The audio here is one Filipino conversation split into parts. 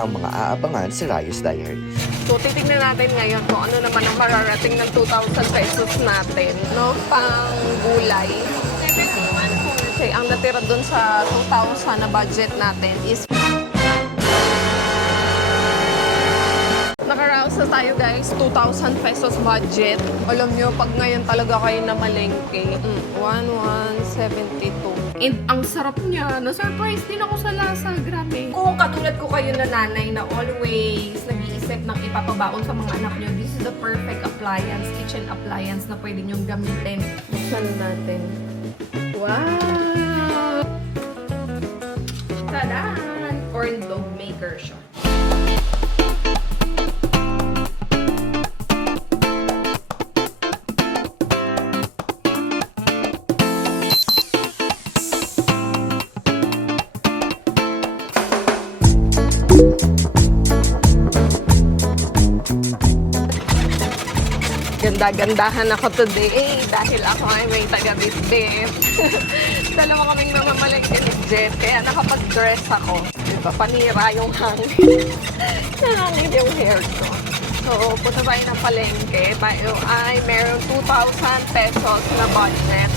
ang mga aabangan sa Rayos Diaries. So, titignan natin ngayon kung ano naman ang mararating ng 2,000 pesos natin, no? Pang gulay. Okay, ang natira dun sa 2,000 na budget natin is nakaraos na tayo guys, 2,000 pesos budget. Alam nyo, pag ngayon talaga kayo na malengke, 1,172. And ang sarap niya, na-surprise din ako sa lasa, grabe. Kung katulad ko kayo na nanay na always nag-iisip ng ipapabaon sa mga anak nyo, this is the perfect appliance, kitchen appliance na pwede nyong gamitin. Buksan natin. Wow! Tadaan! Corn dog maker siya. Ganda-gandahan ako today dahil ako ay may taga-bitbit. Dalawa kaming namamalengke ni Jet, kaya nakapag-dress ako. Diba, panira yung hangin. Nahangin yung hair ko. So, punta tayo ng palengke. Tayo ay meron 2,000 pesos na budget.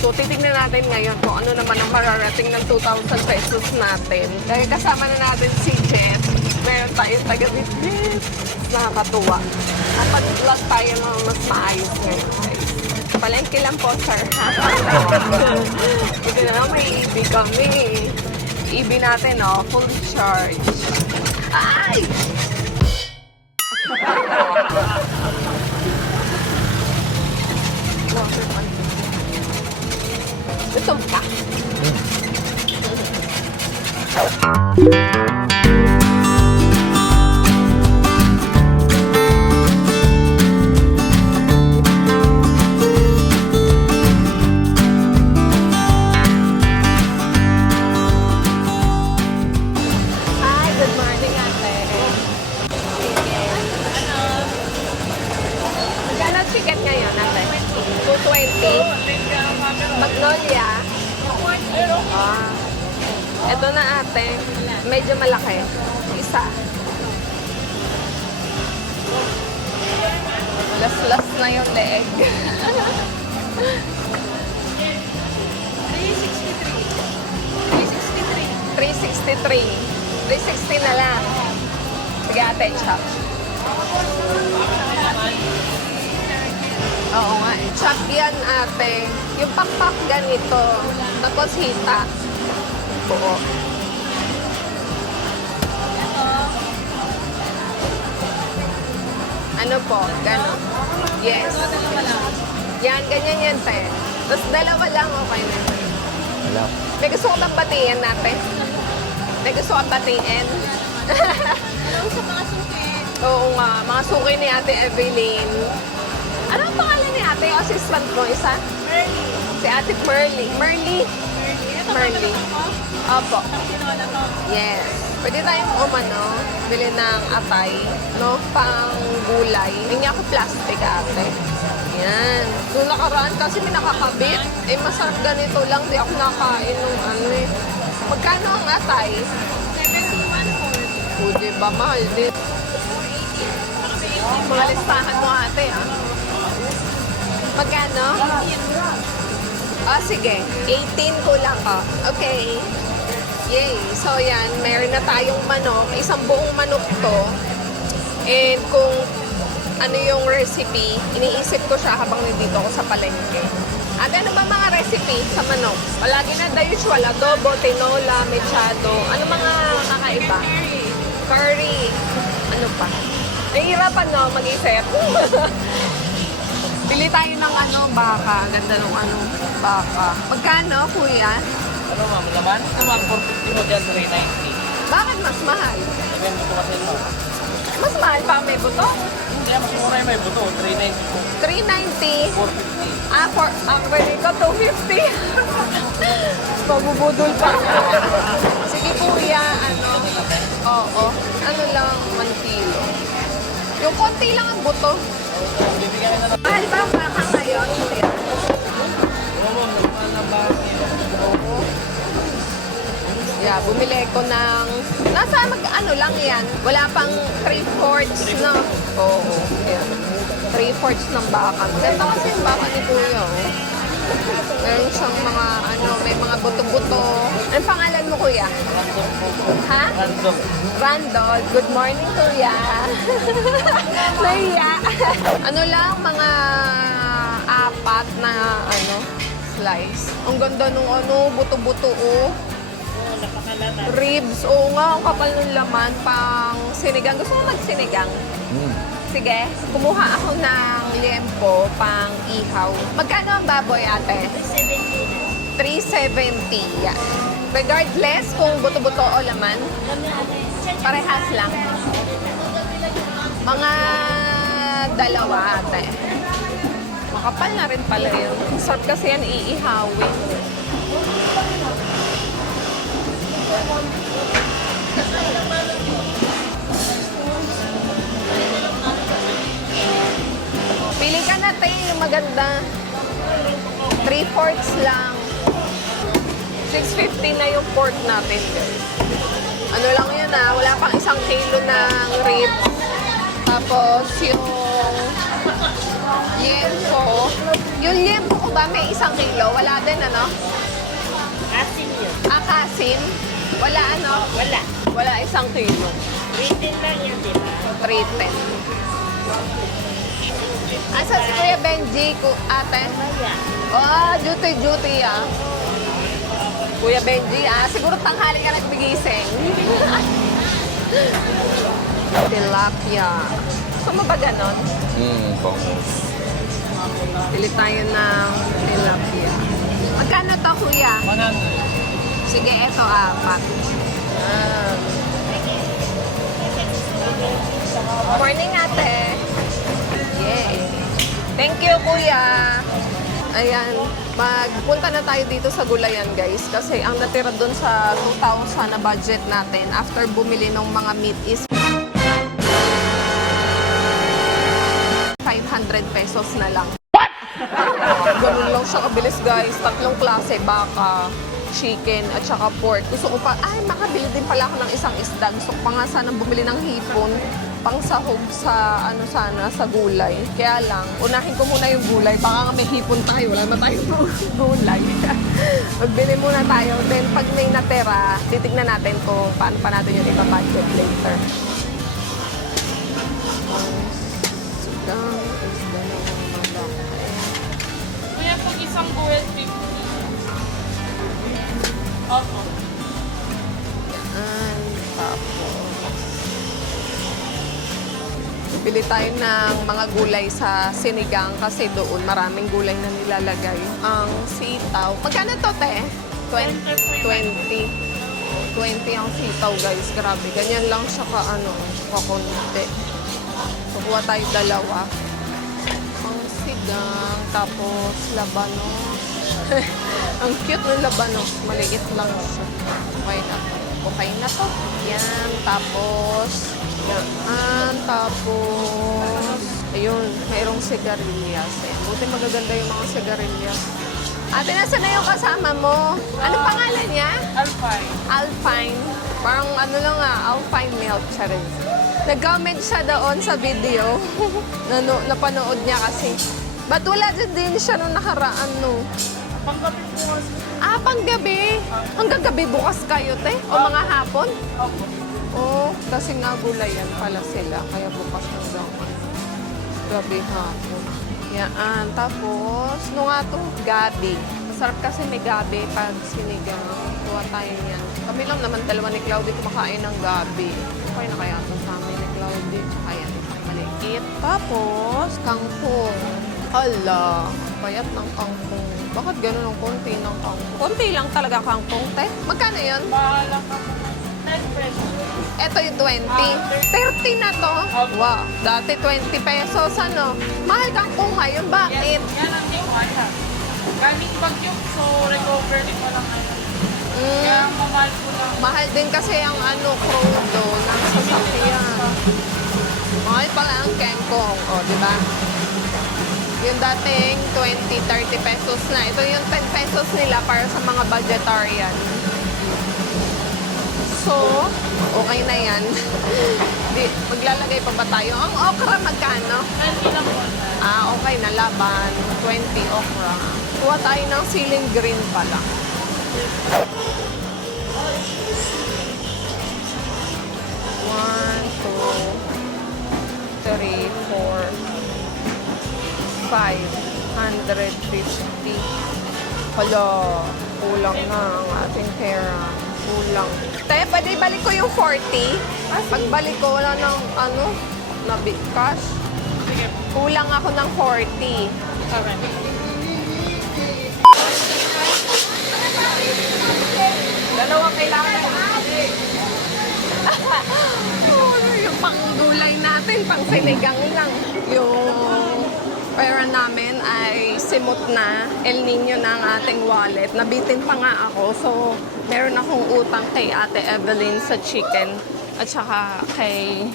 So, titignan natin ngayon kung ano naman ang mararating ng 2,000 pesos natin. Dahil kasama na natin si Jet, meron tayong taga-bitbit. Nakakatuwa. Napag-vlog tayo ng mas maayos ngayon, guys. Palengke lang po, sir. Hindi naman may EB kami. EB natin, oh, full charge. Ay! Ito pa. Chicken ngayon natin. 220. Magnolia. Ito na ate. Medyo malaki. Isa. Las-las na yung leeg. 363. 360 na lang. Sige ate, chop. Oo nga eh. Chop yan ate. Yung pakpak ganito. Tapos hita. Oo. Ano po? Gano'n? Yes. Yan, ganyan yan te. Tapos dalawa lang, okay na. Wala. May gusto ko bang batiin natin? May gusto ko batiin? Hello sa mga suki. Oo nga, mga suki ni Ate Evelyn. Ano ang pangalan ni Ate? O assistant mo, isa? Merly. Si Ate Merly. Merly? Ito Merly. ako. Opo. Ang tinola to. Yes. Pwede tayong umano, bili ng atay, no? Pang gulay. Hindi ako plastic, ate. Yan. Nung nakaraan kasi may nakakabit. Eh, masarap ganito lang. Di ako nakain ng ano eh. Magkano ang atay? 71 O, diba? Mahal din. Mga listahan mo, ate, ah. Magkano? Ah, sige. 18 kulang ka. Okay. Yay. So, yan. Meron na tayong manok. Isang buong manok to. And kung ano yung recipe, iniisip ko siya habang nandito ako sa palengke. At ano ba mga recipe sa manok? Palagi na the usual. Adobo, tinola, mechado. Ano mga kakaiba? Curry. Ano pa? Nahihirapan no, mag-isip. Bili tayo ng ano, baka. Ganda ng ano, baka. Magkano, kuya? Ano ma'am, laman? Ano ma'am, 450 mo dyan, 390. Bakit mas mahal? Sabihin mo ito kasi mo. Mas mahal pa may buto? Hindi, mas mura yung may buto, 390 po. 390. 450. Ang pwede ko, 250. Pabubudol pa. Sige kuya, ano? Oo. Ano lang, 1 kilo. Yung konti lang ang buto. Bibigyan na lang. Mahal ba ang baka ngayon? Ano ma'am, naman na ba? Yeah, bumili ko ng Nasa ano lang yan. Wala pang 3/4 no? Oo. Yan. 3/4 ng baka. Ganda kasi yung baka ni Kuya. Oh. Meron siyang mga ano, may mga buto-buto. Anong pangalan mo, Kuya? Ha? Random. Randall. Good morning, Kuya. Naiya. Ano lang, mga 4 na ano, slice. Ang ganda nung ano, buto-buto, oh. Oo, napakalala. Ribs, oo nga, ang kapal ng laman, pang sinigang. Gusto mo mag-sinigang? Sige, kumuha ako ng liempo pang ihaw. Magkano ang baboy, ate? 370. Yan. Regardless kung buto-buto o laman, parehas lang. Mga 2, ate. Makapal na rin pala yun. Sarap kasi yan iihawin. Pili ka na, tayo yung maganda. 3/4 lang. 650 na yung pork natin. Ano lang yun wala pang 1 kilo ng ribs. Tapos yung liempo. Yung liempo ko ba may 1 kilo? Wala din ano? Asin yun. Akasin? Wala ano? Wala. Wala 1 kilo. 18 lang yan, di ba? 310. Asa si Kuya Benji, ate? Kaya. Oh, duty Kuya Benji, siguro tanghali ka nagbigising. Tilapia. Gusto mo ba ganon? Bangus. Pili tayo ng tilapia. Magkano to, Kuya? 100. Sige, eto 4. Morning, ate. Yay. Thank you, Kuya. Ayan, magpunta na tayo dito sa gulayan, guys. Kasi ang natira dun sa 2,000 na budget natin after bumili ng mga meat is 500 pesos na lang. What? Ganun lang siya kabilis, guys. 3 klase, baka, chicken, at saka pork. Gusto ko pa, makabili din pala ako ng isang isda. Gusto ko pa nga sana bumili ng hipon pang sahog sa sa gulay. Kaya lang, unahin ko muna yung gulay. Baka nga may hipon tayo, wala na tayong gulay. Magbili muna tayo. Then pag may natira, titignan natin kung paano pa natin yung iba-budget later. Kuya, pag isang buwet, 50. Opo. Tapos, bili tayo ng mga gulay sa sinigang kasi doon maraming gulay na nilalagay. Ang sitaw. Magkano to, te? 20. 20 ang sitaw, guys. Grabe. Ganyan lang siya kakunti. Kukuha tayo 2. Ang sigang. Tapos, labanos. Ang cute ng labanos. Maliit lang siya. Okay na to. Okay na to. Yan. Tapos, tapos, ayun, mayroong sigarilyas. Buti magaganda yung mga sigarilyas. Ate, nasa na yung kasama mo? Ano pangalan niya? Alpine. Alpine. Parang Alpine milk. Charin. Nag-comment siya doon sa video. Napanood niya kasi. Ba't wala din siya nung nakaraan, no? Panggabi po kasi. Panggabi. Hanggang gabi bukas kayo, te? O mga hapon? Opo. Oo, kasi nga gulayan pala sila. Kaya bukas hanggang gabi hapon. Yan. Tapos, gabi. Masarap kasi may gabi pag sinigang. Kuha tayo yan. Kami lang naman 2 ni Claudie kumakain ng gabi. Okay na kaya ito sa amin ni Claudie. Ayan, isang maliit. Tapos, kangkong. Hala, payat ng kangkong. Bakit ganun ang konti ng kangkong? Konti lang talaga kangkong, te. Magkano yun? Bahala ka po. 10 pesos. Ito yung 20. 30 na to. Wow. Dati 20 pesos, ano? Mahal kangkong ngayon. Bakit? Yan ang di kaya. Galing bagyo, so recover ko lang ngayon. Kaya mamahal ko lang. Mahal din kasi ang crudo ng sasakyan. Mahal pala ang kangkong. O, di ba? Yung dating 20, 30 pesos na. Ito yung 10 pesos nila para sa mga budgetarian. So, okay na yan. Di, maglalagay pa ba tayo? Ang okra magkano? 20 lang po. Okay na laban. 20 okra. Kuha tayo ng siling green pala. One, two, three, 4, 550. Hala, kulang na ang ating pera. Kulang. Tayo, pwede balik ko yung 40. Pagbalik ko, wala ng cash. Sige. Kulang ako ng 40. Alright. Dalawang kailangan ko. Yung panggulay natin, pang sinigang lang. Yung pera namin ay simot na. El Nino na ang ating wallet. Nabitin pa nga ako. So, meron akong utang kay Ate Evelyn sa chicken. At saka kay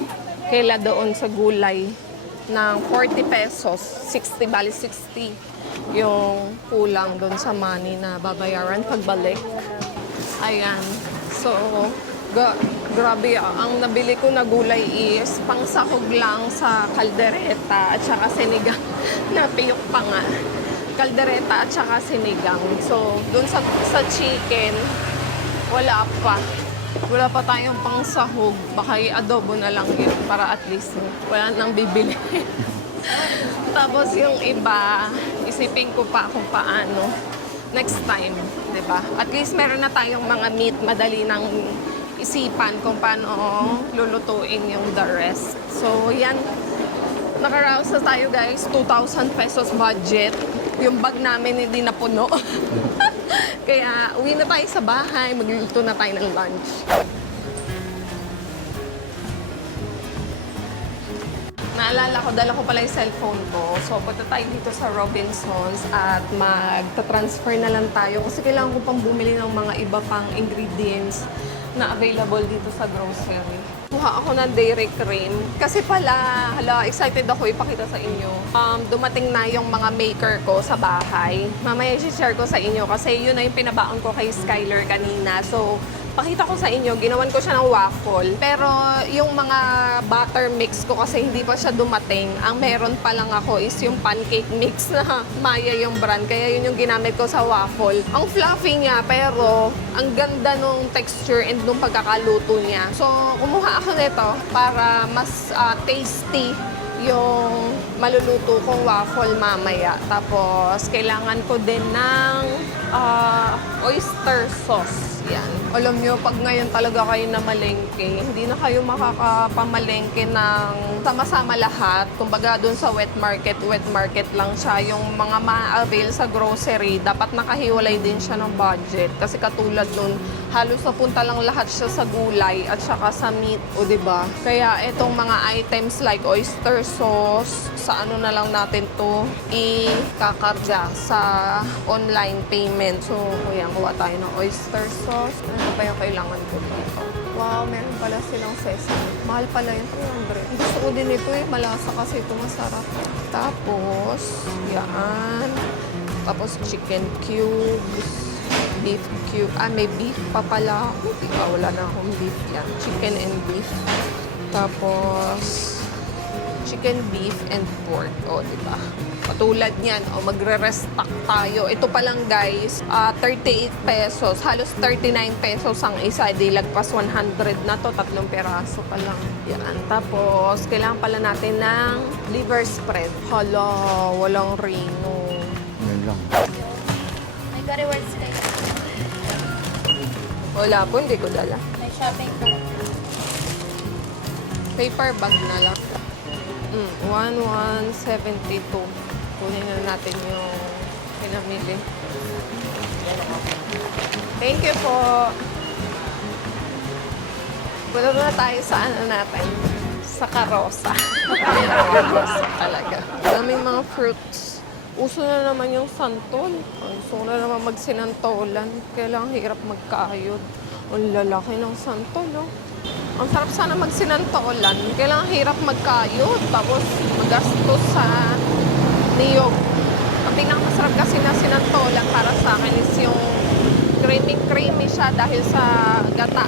Kayla doon sa gulay ng 40 pesos. 60, bali 60 yung kulang doon sa money na babayaran pagbalik. Ayan. So, grabe ang nabili ko na gulay is pangsahog lang sa kaldereta at saka sinigang. Napiyok pa nga. Kaldereta at saka sinigang. So, dun sa chicken, wala pa. Wala pa tayong pangsahog. Baka i-adobo na lang yun para at least wala nang bibili. Tapos yung iba, isipin ko pa kung paano next time, 'di ba? At least meron na tayong mga meat, madali nang isipan kung paano lulutuin yung the rest. So, yan. Nakaraos na tayo, guys. 2,000 pesos budget. Yung bag namin hindi napuno. Kaya, uwi na tayo sa bahay. Magluluto na tayo ng lunch. Naalala ko, dala ko pala yung cellphone ko. So, punta tayo dito sa Robinsons at magta-transfer na lang tayo kasi kailangan ko pang bumili ng mga iba pang ingredients na available dito sa grocery. Kuha ako ng dairy cream. Kasi pala, excited ako ipakita sa inyo. Dumating na yung mga maker ko sa bahay. Mamaya i-share ko sa inyo kasi yun na yung pinabaon ko kay Skyler kanina. So, pakita ko sa inyo, ginawan ko siya ng waffle. Pero yung mga butter mix ko kasi hindi pa siya dumating. Ang meron pa lang ako is yung pancake mix na Maya yung brand. Kaya yun yung ginamit ko sa waffle. Ang fluffy niya pero ang ganda nung texture and nung pagkakaluto niya. So, kumuha ako nito para mas tasty yung maluluto kong waffle mamaya. Tapos, kailangan ko din ng oyster sauce. Yan. Alam nyo, pag ngayon talaga kayo na malengke, hindi na kayo makakapamalengke ng sama-sama lahat. Kumbaga doon sa wet market lang siya. Yung mga ma-avail sa grocery, dapat nakahiwalay din siya ng budget. Kasi katulad nun, halos napunta lang lahat siya sa gulay at saka sa meat. O, diba? Kaya itong mga items like oyster sauce, sa ano na lang natin to ikakarga sa online payment. So, kuya, kuha tayo ng oyster sauce. Ano pa yung kailangan ko dito? Wow, meron pala silang sesame. Mahal pala yung 200. Gusto ko din ito eh. Malasa kasi ito, masarap. Tapos, yan. Tapos, chicken cubes. Beef cube. May beef pa pala ako. Wala na akong beef yan. Chicken and beef. Tapos, chicken, beef, and pork. O, diba? Patulad niyan, magre-restock tayo. Ito pa lang guys, 38 pesos. Halos 39 pesos ang isa. Di lagpas 100 na to. 3 peraso pa lang. Yan. Tapos, kailangan pala natin ng liver spread. Hala, walang rino. Yan lang. May ka-rewards kayo. Wala po, hindi ko dala. May shopping ka. Paper bag na lang. 1172. Kunin na natin yung pinamili. Thank you po. Punta na tayo sa ano natin. Sa karosa. Karosa talaga. Daming mga fruits. Uso na naman yung santol. Gusto ko na naman magsinantolan. Kailangan hirap magkayod. Ang lalaki ng santol, oh. Ang sarap sana magsinantolan. Kailangan hirap magkayod. Tapos magastos sa niyog. Ang pinakamasarap kasi na sinantolan para sa akin is yung creamy siya dahil sa gata.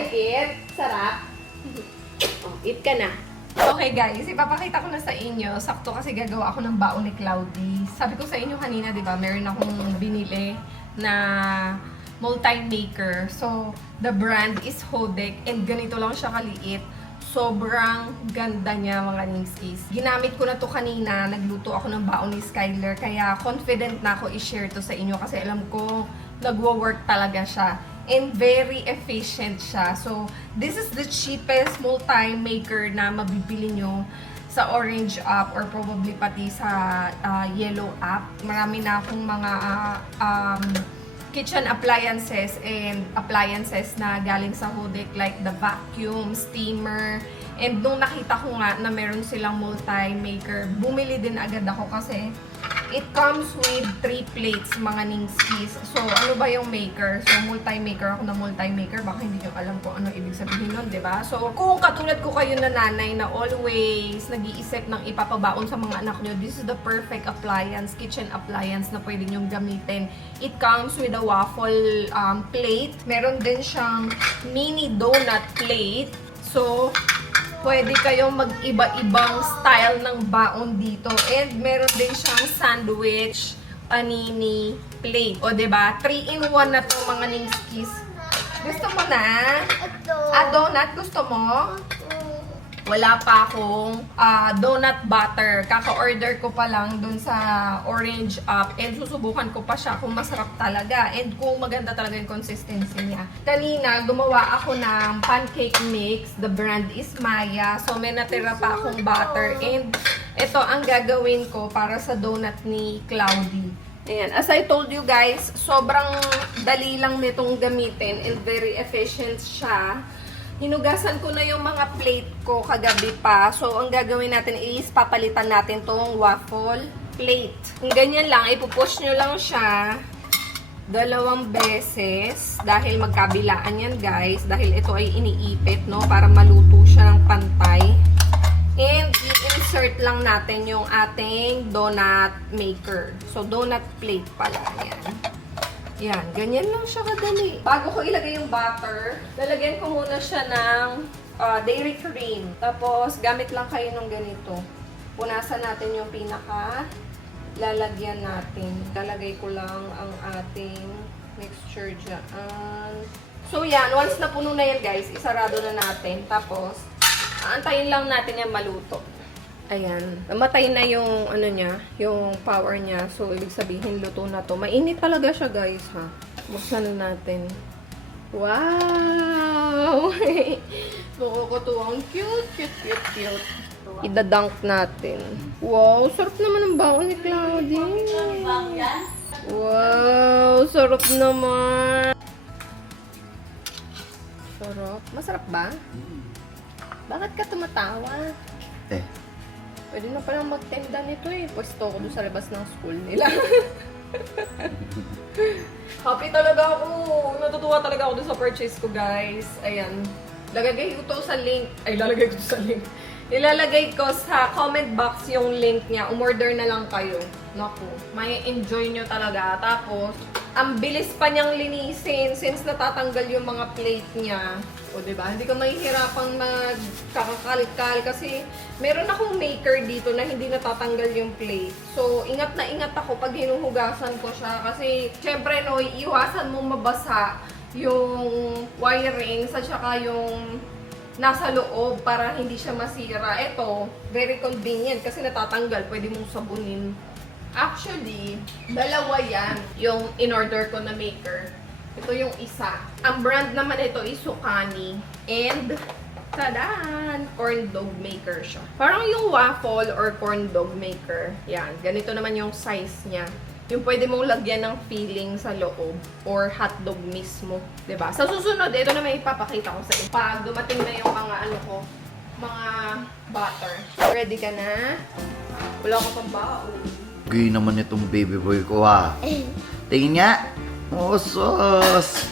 like it? Sarap? Oh, eat ka na. Okay guys, ipapakita ko na sa inyo. Sakto kasi gagawa ako ng baon ni Cloudy. Sabi ko sa inyo kanina, di ba, meron akong binili na multi-maker. So, the brand is Hodek and ganito lang siya kaliit. Sobrang ganda niya mga Ningskis. Ginamit ko na to kanina, nagluto ako ng baon ni Skyler. Kaya confident na ako i-share to sa inyo kasi alam ko nagwo-work talaga siya. And very efficient siya. So, this is the cheapest multi-maker na mabibili nyo sa Orange app or probably pati sa Yellow app. Marami na akong mga kitchen appliances and appliances na galing sa Hodek like the vacuum, steamer. And nung nakita ko nga na meron silang multi-maker, bumili din agad ako kasi it comes with 3 plates, mga Ningskis. So, ano ba yung maker? So, multi-maker ako na multi-maker. Baka hindi nyo alam kung ano ibig sabihin nun, diba? So, kung katulad ko kayo na nanay na always nag-iisip ng ipapabaon sa mga anak nyo, this is the perfect appliance, kitchen appliance na pwede nyong gamitin. It comes with a waffle plate. Meron din siyang mini donut plate. So, pwede kayong mag-iba-ibang style ng baon dito. And meron din siyang sandwich, panini, plate. O, diba? 3-in-1 na to mga Ningskis. Gusto mo na? Ito. Donut, gusto mo? Wala pa akong donut butter. Kaka-order ko pa lang dun sa Orange app. And susubukan ko pa siya kung masarap talaga. And kung maganda talaga yung consistency niya. Kanina, gumawa ako ng pancake mix. The brand is Maya. So, may natira pa akong butter. And ito ang gagawin ko para sa donut ni Cloudy. Ayan. As I told you guys, sobrang dali lang nitong gamitin. And very efficient siya. Hinugasan ko na yung mga plate ko kagabi pa. So, ang gagawin natin is papalitan natin tong waffle plate. Kung ganyan lang, ipupush nyo lang siya 2 beses. Dahil magkabilaan yan, guys. Dahil ito ay iniipit, no? Para maluto siya ng pantay. And, i-insert lang natin yung ating donut maker. So, donut plate pala. Yan. Yan, ganyan lang siya kadali. Bago ko ilagay yung butter, lalagyan ko muna siya ng dairy cream. Tapos, gamit lang kayo ng ganito. Punasan natin yung pinaka lalagyan natin. Lalagay ko lang ang ating mixture dyan. So, yan. Once na puno na yan, guys, isarado na natin. Tapos, aantayin lang natin yan maluto. Ayan. Namatay na yung, ano niya, yung power niya. So, ibig sabihin, luto na to. Mainit talaga siya, guys, ha. Buksan na natin. Wow! Nakakatuwang cute, cute, cute, cute. Idadunk natin. Wow! Sarap naman ang baon ni Cloudy. Wow! Sarap naman. Sarap. Masarap ba? Bakit ka tumatawa? Pwede na palang magtenda nito eh. Pwesto ko doon sa labas ng school nila. Happy talaga ako. Natutuwa talaga ako doon sa purchase ko, guys. Ayan. Lalagay ko to sa link. Ay, lalagay ko to sa link. Ilalagay ko sa comment box yung link niya. Umorder na lang kayo. Naku, may enjoy nyo talaga. Tapos, ang bilis pa niyang linisin since natatanggal yung mga plate niya. O, diba? Hindi ka mahihirapang magkakakalkal kasi meron akong maker dito na hindi natatanggal yung plate. So, ingat na ingat ako pag hinuhugasan ko siya kasi, syempre, no, iwasan mong mabasa yung wirings at saka yung nasa loob para hindi siya masira. Ito, very convenient kasi natatanggal. Pwede mong sabunin. Actually, 2 yan yung in-order ko na maker. Ito yung isa. Ang brand naman ito is Sukani. And, tadaan! Corn dog maker siya. Parang yung waffle or corn dog maker. Yan. Ganito naman yung size niya. Yung pwede mong lagyan ng filling sa loob. Or hotdog mismo. Diba? Sa susunod, ito na may ipapakita ko sa inyo. Pag dumating na yung mga ano ko, mga butter. Ready ka na? Wala ko pang baon. Gay naman itong baby boy ko, ha. Tingin nga. Oh, sus.